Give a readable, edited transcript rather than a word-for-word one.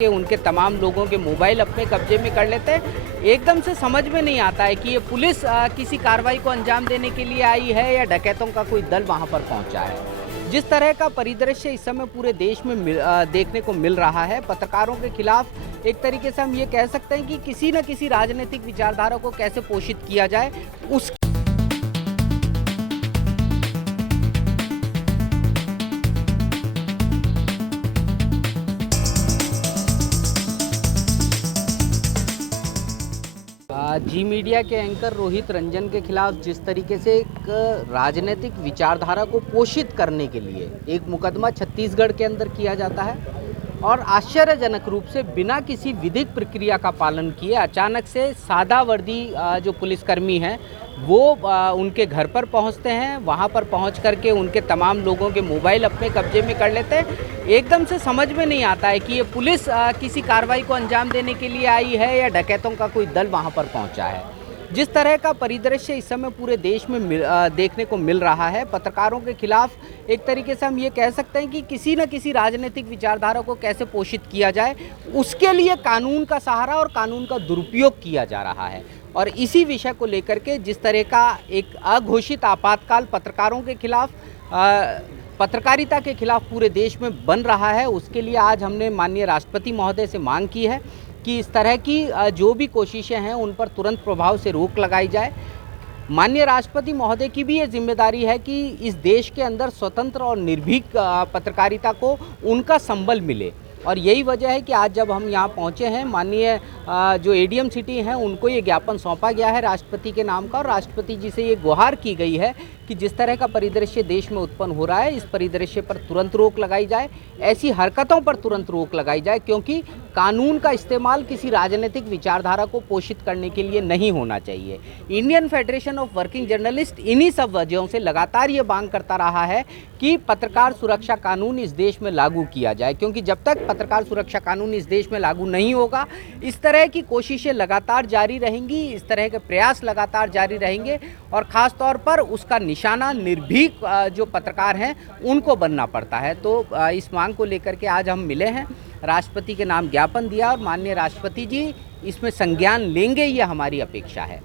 कि उनके तमाम लोगों के मोबाइल अपने कब्जे में कर लेते हैं। एकदम से समझ में नहीं आता है कि ये पुलिस किसी कार्रवाई को अंजाम देने के लिए आई है या डकैतों का कोई दल वहां पर पहुंचा है। जिस तरह का परिदृश्य इस समय पूरे देश में देखने को मिल रहा है, पत्रकारों के खिलाफ एक तरीके से हम ये कह सकते हैं कि किसी न किसी राजनीतिक विचारधारा को कैसे पोषित किया जाए उस जी मीडिया के एंकर रोहित रंजन के खिलाफ जिस तरीके से एक राजनीतिक विचारधारा को पोषित करने के लिए एक मुकदमा छत्तीसगढ़ के अंदर किया जाता है और आश्चर्यजनक रूप से बिना किसी विधिक प्रक्रिया का पालन किए अचानक से सादा वर्दी जो पुलिसकर्मी हैं वो उनके घर पर पहुंचते हैं। वहां पर पहुंच करके उनके तमाम लोगों के मोबाइल अपने कब्जे में कर लेते हैं। एकदम से समझ में नहीं आता है कि ये पुलिस किसी कार्रवाई को अंजाम देने के लिए आई है या डकैतों का कोई दल वहां पर पहुंचा है। जिस तरह का परिदृश्य इस समय पूरे देश में देखने को मिल रहा है, पत्रकारों के खिलाफ एक तरीके से हम ये कह सकते हैं कि किसी न किसी राजनीतिक विचारधारा को कैसे पोषित किया जाए उसके लिए कानून का सहारा और कानून का दुरुपयोग किया जा रहा है। और इसी विषय को लेकर के जिस तरह का एक अघोषित आपातकाल पत्रकारों के खिलाफ पत्रकारिता के खिलाफ पूरे देश में बन रहा है, उसके लिए आज हमने माननीय राष्ट्रपति महोदय से मांग की है कि इस तरह की जो भी कोशिशें हैं उन पर तुरंत प्रभाव से रोक लगाई जाए। माननीय राष्ट्रपति महोदय की भी ये जिम्मेदारी है कि इस देश के अंदर स्वतंत्र और निर्भीक पत्रकारिता को उनका संबल मिले और यही वजह है कि आज जब हम यहाँ पहुँचे हैं, माननीय जो एडीएम सिटी हैं उनको ये ज्ञापन सौंपा गया है राष्ट्रपति के नाम का और राष्ट्रपति जी से ये गुहार की गई है कि जिस तरह का परिदृश्य देश में उत्पन्न हो रहा है इस परिदृश्य पर तुरंत रोक लगाई जाए, ऐसी हरकतों पर तुरंत रोक लगाई जाए, क्योंकि कानून का इस्तेमाल किसी राजनीतिक विचारधारा को पोषित करने के लिए नहीं होना चाहिए। Indian federation of working journalist इन्हीं सब वजहों से लगातार ये मांग करता रहा है कि पत्रकार सुरक्षा कानून इस देश में लागू किया जाए, क्योंकि जब तक पत्रकार सुरक्षा कानून इस देश में लागू नहीं होगा इस तरह की कोशिशें लगातार जारी रहेंगी, इस तरह के प्रयास लगातार जारी रहेंगे और ख़ास तौर पर उसका निशाना निर्भीक जो पत्रकार हैं उनको बनना पड़ता है। तो इस मांग को लेकर के आज हम मिले हैं, राष्ट्रपति के नाम ज्ञापन दिया और माननीय राष्ट्रपति जी इसमें संज्ञान लेंगे, ये हमारी अपेक्षा है।